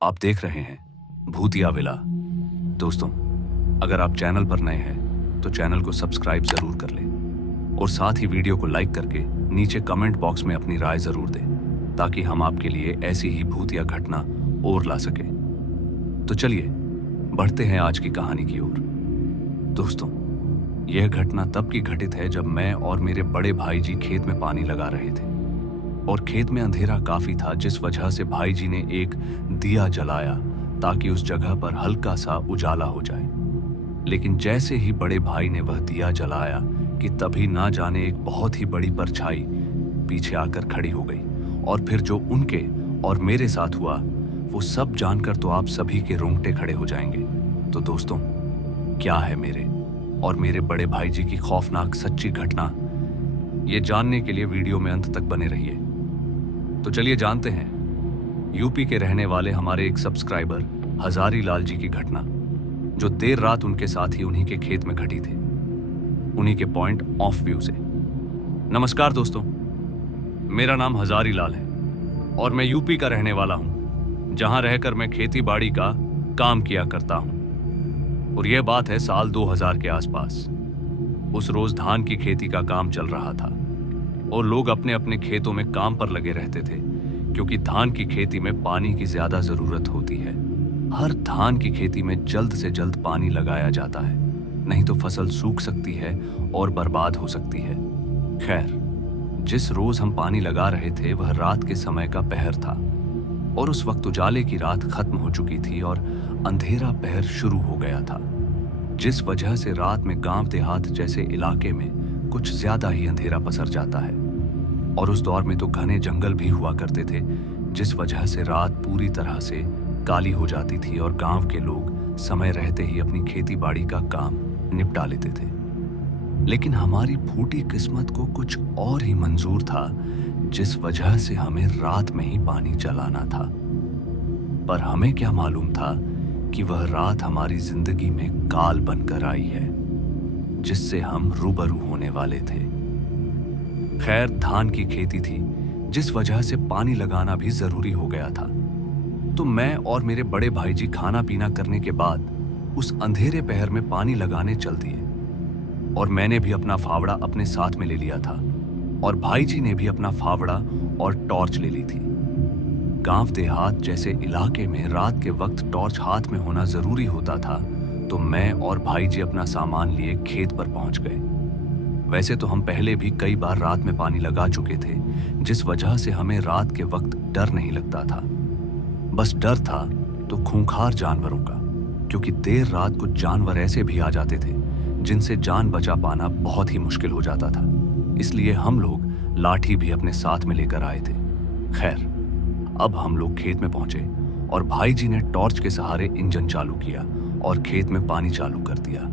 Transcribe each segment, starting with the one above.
आप देख रहे हैं भूतिया विला। दोस्तों, अगर आप चैनल पर नए हैं तो चैनल को सब्सक्राइब जरूर कर लें और साथ ही वीडियो को लाइक करके नीचे कमेंट बॉक्स में अपनी राय जरूर दें ताकि हम आपके लिए ऐसी ही भूतिया घटना और ला सके। तो चलिए बढ़ते हैं आज की कहानी की ओर। दोस्तों, यह घटना तब की घटित है जब मैं और मेरे बड़े भाई जी खेत में पानी लगा रहे थे और खेत में अंधेरा काफी था, जिस वजह से भाई जी ने एक दिया जलाया ताकि उस जगह पर हल्का सा उजाला हो जाए। लेकिन जैसे ही बड़े भाई ने वह दिया जलाया कि तभी ना जाने एक बहुत ही बड़ी परछाई पीछे आकर खड़ी हो गई। और फिर जो उनके और मेरे साथ हुआ वो सब जानकर तो आप सभी के रोंगटे खड़े हो जाएंगे। तो दोस्तों, क्या है मेरे और मेरे बड़े भाई जी की खौफनाक सच्ची घटना, ये जानने के लिए वीडियो में अंत तक बने रहिए। तो चलिए जानते हैं यूपी के रहने वाले हमारे एक सब्सक्राइबर हजारी लाल जी की घटना, जो देर रात उनके साथ ही उन्हीं के खेत में घटी थी, उन्हीं के पॉइंट ऑफ व्यू से। नमस्कार दोस्तों, मेरा नाम हजारी लाल है और मैं यूपी का रहने वाला हूं, जहां रहकर मैं खेती बाड़ी का काम किया करता हूं। और यह बात है साल 2000 के आसपास। उस रोज धान की खेती का काम चल रहा था और लोग अपने अपने खेतों में काम पर लगे रहते थे, क्योंकि धान की खेती में पानी की ज्यादा जरूरत होती है। हर धान की खेती में जल्द से जल्द पानी लगाया जाता है, नहीं तो फसल सूख सकती है और बर्बाद हो सकती है। खैर, जिस रोज हम पानी लगा रहे थे वह रात के समय का पहर था और उस वक्त उजाले की रात खत्म हो चुकी थी और अंधेरा पहर शुरू हो गया था, जिस वजह से रात में गांव देहात जैसे इलाके में कुछ ज्यादा ही अंधेरा पसर जाता है। और उस दौर में तो घने जंगल भी हुआ करते थे, जिस वजह से रात पूरी तरह से काली हो जाती थी और गांव के लोग समय रहते ही अपनी खेती बाड़ी का काम निपटा लेते थे। लेकिन हमारी फूटी किस्मत को कुछ और ही मंजूर था, जिस वजह से हमें रात में ही पानी चलाना था। पर हमें क्या मालूम था कि वह रात हमारी जिंदगी में काल बनकर आई है, जिससे हम रूबरू होने वाले थे। खैर, धान की खेती थी, जिस वजह से पानी लगाना भी जरूरी हो गया था। तो मैं और मेरे बड़े भाई जी खाना पीना करने के बाद उस अंधेरे पहर में पानी लगाने चल दिए और मैंने भी अपना फावड़ा अपने साथ में ले लिया था और भाई जी ने भी अपना फावड़ा और टॉर्च ले ली थी। गांव देहात जैसे इलाके में रात के वक्त टॉर्च हाथ में होना जरूरी होता था, तो मैं और भाई जी अपना सामान लिए खेत पर पहुंच गए। वैसे तो हम पहले भी कई बार रात में पानी लगा चुके थे, जिस वजह से हमें रात के वक्त डर नहीं लगता था। बस डर था तो खूंखार जानवरों का, क्योंकि देर रात कुछ जानवर ऐसे भी आ जाते थे जिनसे जान बचा पाना बहुत ही मुश्किल हो जाता था। इसलिए हम लोग लाठी भी अपने साथ में लेकर आए थे। खैर, अब हम लोग खेत में पहुंचे और भाई जी ने टॉर्च के सहारे इंजन चालू किया और खेत में पानी चालू कर दिया।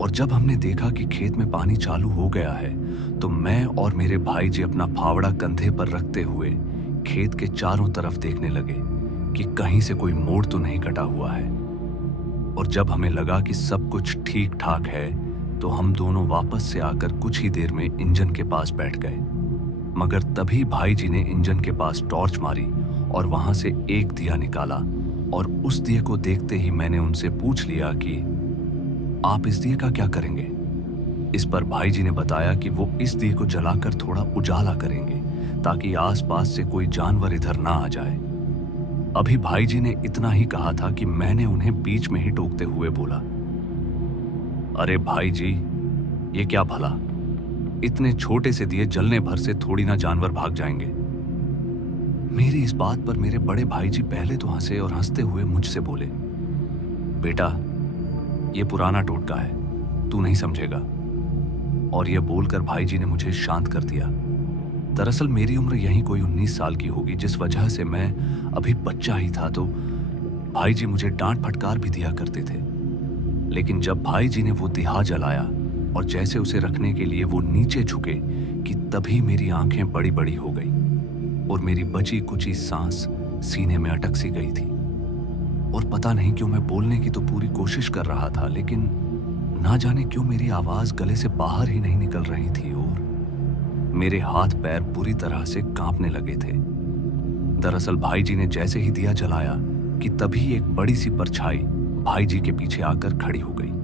और जब हमने देखा कि खेत में पानी चालू हो गया है, तो मैं और मेरे भाई जी अपना फावड़ा कंधे पर रखते हुए खेत के चारों तरफ देखने लगे कि कहीं से कोई मोड़ तो नहीं कटा हुआ है। और जब हमें लगा कि सब कुछ ठीक ठाक है, तो हम दोनों वापस से आकर कुछ ही देर में इंजन के पास बैठ गए। मगर तभी भाई जी ने इंजन के पास टॉर्च मारी और वहां से एक दिया निकाला और उस दिए को देखते ही मैंने उनसे पूछ लिया कि आप इस दिए का क्या करेंगे। इस पर भाई जी ने बताया कि वो इस दिए को जलाकर थोड़ा उजाला करेंगे ताकि आसपास से कोई जानवर इधर ना आ जाए। अभी भाई जी ने इतना ही कहा था कि मैंने उन्हें बीच में ही टोकते हुए बोला, अरे भाई जी, ये क्या भला, इतने छोटे से दिए जलने भर से थोड़ी ना जानवर भाग जाएंगे। मेरी इस बात पर मेरे बड़े भाई जी पहले तो हंसे और हंसते हुए मुझसे बोले, बेटा, ये पुराना टोटका है, तू नहीं समझेगा। और यह बोलकर भाई जी ने मुझे शांत कर दिया। दरअसल मेरी उम्र यही कोई 19 साल की होगी, जिस वजह से मैं अभी बच्चा ही था, तो भाई जी मुझे डांट फटकार भी दिया करते थे। लेकिन जब भाई जी ने वो दिया जलाया और जैसे उसे रखने के लिए वो नीचे झुके कि तभी मेरी आंखें बड़ी बड़ी हो गई और मेरी बची कुची सांस सीने में अटक सी गई थी। और पता नहीं क्यों मैं बोलने की तो पूरी कोशिश कर रहा था, लेकिन ना जाने क्यों मेरी आवाज गले से बाहर ही नहीं निकल रही थी और मेरे हाथ पैर बुरी तरह से कांपने लगे थे। दरअसल भाई जी ने जैसे ही दिया जलाया कि तभी एक बड़ी सी परछाई भाई जी के पीछे आकर खड़ी हो गई।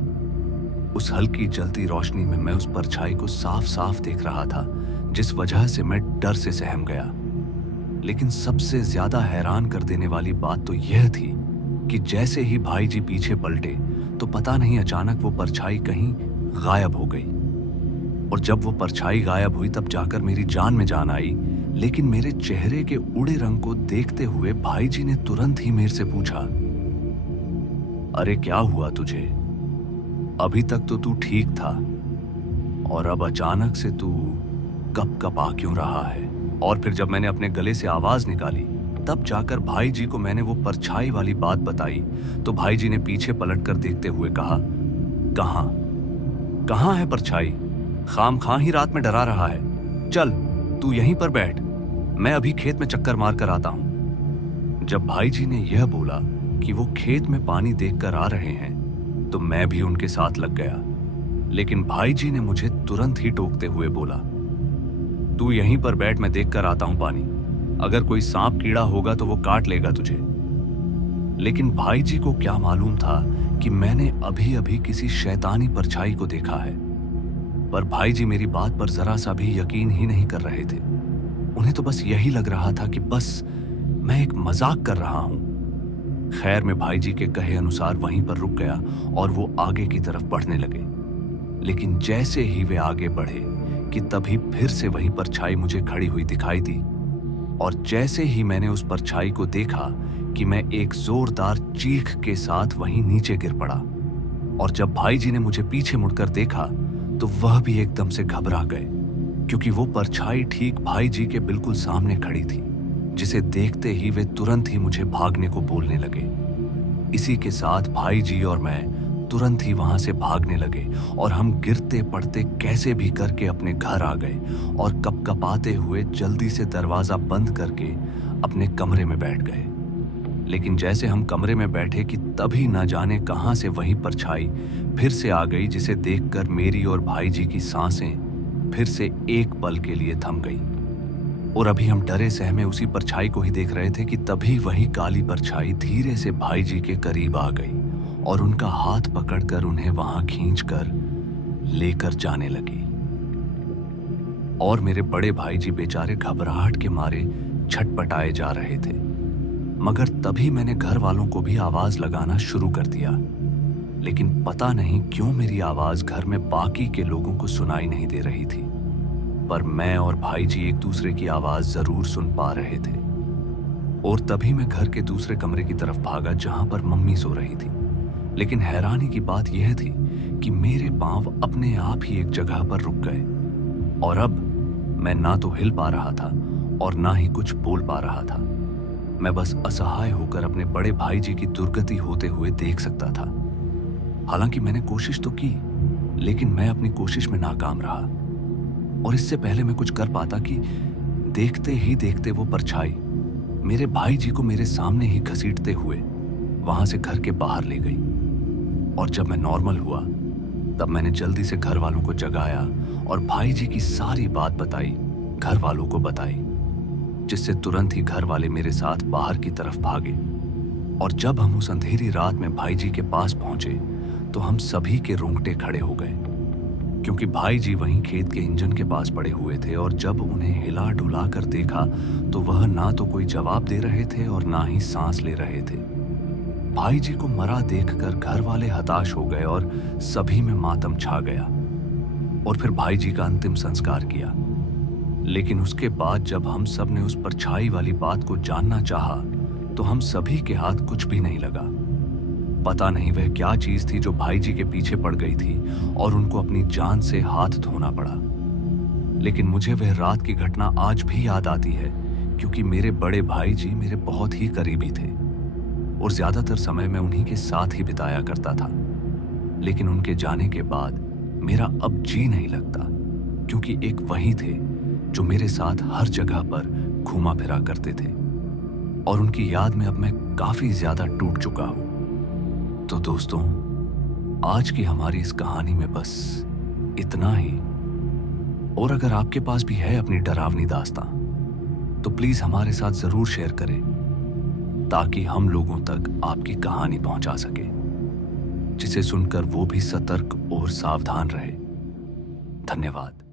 उस हल्की जलती रोशनी में मैं उस परछाई को साफ साफ देख रहा था, जिस वजह से मैं डर से सहम गया। लेकिन सबसे ज्यादा हैरान कर देने वाली बात तो यह थी कि जैसे ही भाई जी पीछे पलटे तो पता नहीं अचानक वो परछाई कहीं गायब हो गई। और जब वो परछाई गायब हुई तब जाकर मेरी जान में जान आई। लेकिन मेरे चेहरे के उड़े रंग को देखते हुए भाई जी ने तुरंत ही मेरे से पूछा, अरे क्या हुआ तुझे? अभी तक तो तू ठीक था और अब अचानक से तू कपकपा क्यों रहा है? और फिर जब मैंने अपने गले से आवाज निकाली तब जाकर भाई जी को मैंने वो परछाई वाली बात बताई तो भाई जी ने पीछे पलटकर देखते हुए कहा, कहां कहां है परछाई? खामखां ही रात में डरा रहा है। चल तू यहीं पर बैठ, मैं अभी खेत में चक्कर मार कर आता हूं। जब भाई जी ने यह बोला कि वो खेत में पानी देखकर आ रहे हैं तो मैं भी उनके साथ लग गया। लेकिन भाई जी ने मुझे तुरंत ही टोकते हुए बोला, तू यहीं पर बैठ, मैं देख कर आता हूं पानी। अगर कोई सांप कीड़ा होगा तो वो काट लेगा तुझे। लेकिन भाई जी को क्या मालूम था कि मैंने अभी अभी किसी शैतानी परछाई को देखा है। पर भाई जी मेरी बात पर जरा सा भी यकीन ही नहीं कर रहे थे। उन्हें तो बस यही लग रहा था कि बस मैं एक मजाक कर रहा हूं। खैर मैं भाई जी के कहे अनुसार वहीं पर रुक गया और वो आगे की तरफ बढ़ने लगे। लेकिन जैसे ही वे आगे बढ़े कि तभी फिर से वही परछाई मुझे खड़ी हुई दिखाई दी। और जैसे ही मैंने उस परछाई को देखा कि मैं एक जोरदार चीख के साथ वहीं नीचे गिर पड़ा। और जब भाई जी ने मुझे पीछे मुड़कर देखा तो वह भी एकदम से घबरा गए, क्योंकि वो परछाई ठीक भाई जी के बिल्कुल सामने खड़ी थी, जिसे देखते ही वे तुरंत ही मुझे भागने को बोलने लगे। इसी के साथ भाई जी और मैं तुरंत ही वहां से भागने लगे और हम गिरते पड़ते कैसे भी करके अपने घर आ गए और कपकपाते हुए जल्दी से दरवाजा बंद करके अपने कमरे में बैठ गए। लेकिन जैसे हम कमरे में बैठे कि तभी न जाने कहां से वही परछाई फिर से आ गई, जिसे देखकर मेरी और भाई जी की सांसें फिर से एक पल के लिए थम गई। और अभी हम डरे सहमे उसी परछाई को ही देख रहे थे कि तभी वही काली परछाई धीरे से भाई जी के करीब आ गई और उनका हाथ पकड़कर उन्हें वहां खींचकर लेकर जाने लगी। और मेरे बड़े भाई जी बेचारे घबराहट के मारे छटपटाए जा रहे थे। मगर तभी मैंने घर वालों को भी आवाज लगाना शुरू कर दिया। लेकिन पता नहीं क्यों मेरी आवाज घर में बाकी के लोगों को सुनाई नहीं दे रही थी, पर मैं और भाई जी एक दूसरे की आवाज जरूर सुन पा रहे थे। और तभी मैं घर के दूसरे कमरे की तरफ भागा जहां पर मम्मी सो रही थी। लेकिन हैरानी की बात यह थी कि मेरे पांव अपने आप ही एक जगह पर रुक गए और अब मैं ना तो हिल पा रहा था और ना ही कुछ बोल पा रहा था। मैं बस असहाय होकर अपने बड़े भाई जी की दुर्गति होते हुए देख सकता था। हालांकि मैंने कोशिश तो की, लेकिन मैं अपनी कोशिश में नाकाम रहा। और इससे पहले मैं कुछ कर पाता कि देखते ही देखते वो परछाई मेरे भाई जी को मेरे सामने ही घसीटते हुए वहां से घर के बाहर ले गई। और जब मैं नॉर्मल हुआ तब मैंने जल्दी से घर वालों को जगाया और भाई जी की सारी बात बताई, घर वालों को बताई, जिससे तुरंत ही घर वाले मेरे साथ बाहर की तरफ भागे। और जब हम उस अंधेरी रात में भाई जी के पास पहुंचे तो हम सभी के रोंगटे खड़े हो गए, क्योंकि भाई जी वहीं खेत के इंजन के पास पड़े हुए थे। और जब उन्हें हिला डुला कर देखा तो वह ना तो कोई जवाब दे रहे थे और ना ही सांस ले रहे थे। भाई जी को मरा देखकर घर वाले हताश हो गए और सभी में मातम छा गया। और फिर भाई जी का अंतिम संस्कार किया। लेकिन उसके बाद जब हम सब ने उस परछाई वाली बात को जानना चाहा तो हम सभी के हाथ कुछ भी नहीं लगा। पता नहीं वह क्या चीज थी जो भाई जी के पीछे पड़ गई थी और उनको अपनी जान से हाथ धोना पड़ा। लेकिन मुझे वह रात की घटना आज भी याद आती है, क्योंकि मेरे बड़े भाई जी मेरे बहुत ही करीबी थे और ज्यादातर समय मैं उन्हीं के साथ ही बिताया करता था। लेकिन उनके जाने के बाद मेरा अब जी नहीं लगता, क्योंकि एक वही थे जो मेरे साथ हर जगह पर घूमा फिरा करते थे। और उनकी याद में अब मैं काफी ज्यादा टूट चुका हूं। तो दोस्तों, आज की हमारी इस कहानी में बस इतना ही। और अगर आपके पास भी है अपनी डरावनी दास्तां तो प्लीज हमारे साथ जरूर शेयर करें। ताकि हम लोगों तक आपकी कहानी पहुंचा सके, जिसे सुनकर वो भी सतर्क और सावधान रहे। धन्यवाद।